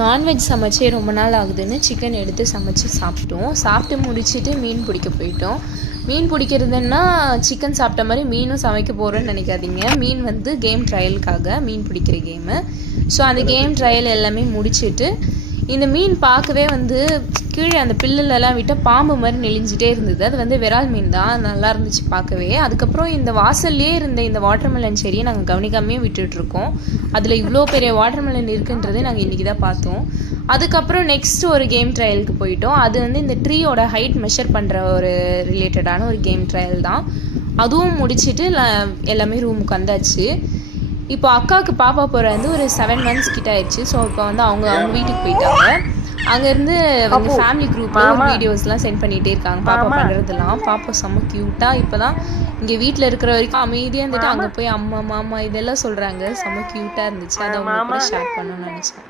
Non veg சமைச்சே ரொம்ப நாள் ஆகுதுன்னு சிக்கன் எடுத்து சமைச்சு சாப்பிட்டோம். சாப்பிட்டு முடிச்சுட்டு மீன் பிடிக்க போயிட்டோம். மீன் பிடிக்கிறதுன்னா சிக்கன் சாப்பிட்ட மாதிரி மீனும் சமைக்க போகிறோன்னு நினைக்காதீங்க. மீன் வந்து கேம் ட்ரையலுக்காக மீன் பிடிக்கிற கேமு. ஸோ அந்த கேம் ட்ரையல் எல்லாமே முடிச்சுட்டு இந்த மீன் பார்க்கவே வந்து கீழே அந்த பில்லுலலாம் விட்டால் பாம்பு மாதிரி நெளிஞ்சிட்டே இருந்தது. அது வந்து விரால் மீன் தான், நல்லா இருந்துச்சு பார்க்கவே. அதுக்கப்புறம் இந்த வாசல்லே இருந்த இந்த வாட்டர்மெலன் செடியை நாங்கள் கவனிக்காமையே விட்டுட்ருக்கோம். அதில் இவ்வளோ பெரிய வாட்டர்மெலன் இருக்குன்றதே நாங்கள் இன்றைக்கி தான் பார்த்தோம். அதுக்கப்புறம் நெக்ஸ்ட் ஒரு கேம் ட்ரையலுக்கு போயிட்டோம். அது வந்து இந்த ட்ரீயோட ஹைட் மெஷர் பண்ணுற ஒரு ரிலேட்டடான ஒரு கேம் ட்ரையல் தான். அதுவும் முடிச்சுட்டு எல்லாமே ரூமுக்கு வந்தாச்சு. இப்போ அக்காவுக்கு பாப்பா பிறந்து ஒரு 7 months கிட்ட ஆயிடுச்சு. ஸோ இப்போ வந்து அவங்க வீட்டுக்கு போயிட்டாங்க. அங்கேருந்து அவங்க ஃபேமிலி குரூப்பில் வீடியோஸ்லாம் சென்ட் பண்ணிகிட்டே இருக்காங்க பாப்பா பண்ணுறதுலாம். பாப்பா செம்ம க்யூட்டாக இப்போ தான் இங்கே வீட்டில் இருக்கிற வரைக்கும் அமைதியாக இருந்துட்டு அங்கே போய் அம்மா மாமா இதெல்லாம் சொல்கிறாங்க. செம்ம க்யூட்டாக இருந்துச்சு. அதை அவங்க கூட ஷேர் பண்ணணும்னு நினச்சேன்.